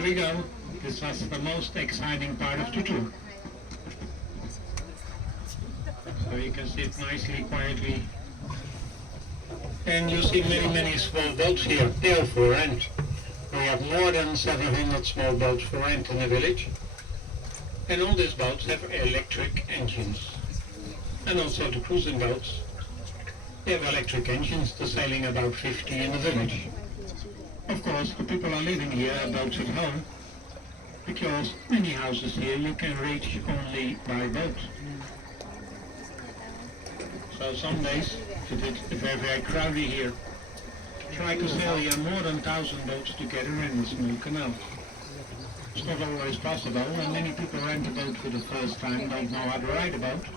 here we go. This was the most exciting part of the tour. So you can sit nicely, quietly. And you see many small boats here. They are for rent. We have more than 700 small boats for rent in the village. And all these boats have electric engines. And also the cruising boats. They have electric engines, they're sailing about 50 in the village. Of course, the people are living here have boats at home, because many houses here you can reach only by boat. So some days it is very crowded here. Try to sail here more than 1,000 boats together in a small canal. It's not always possible, and many people rent a boat for the first time, don't know how to ride a boat.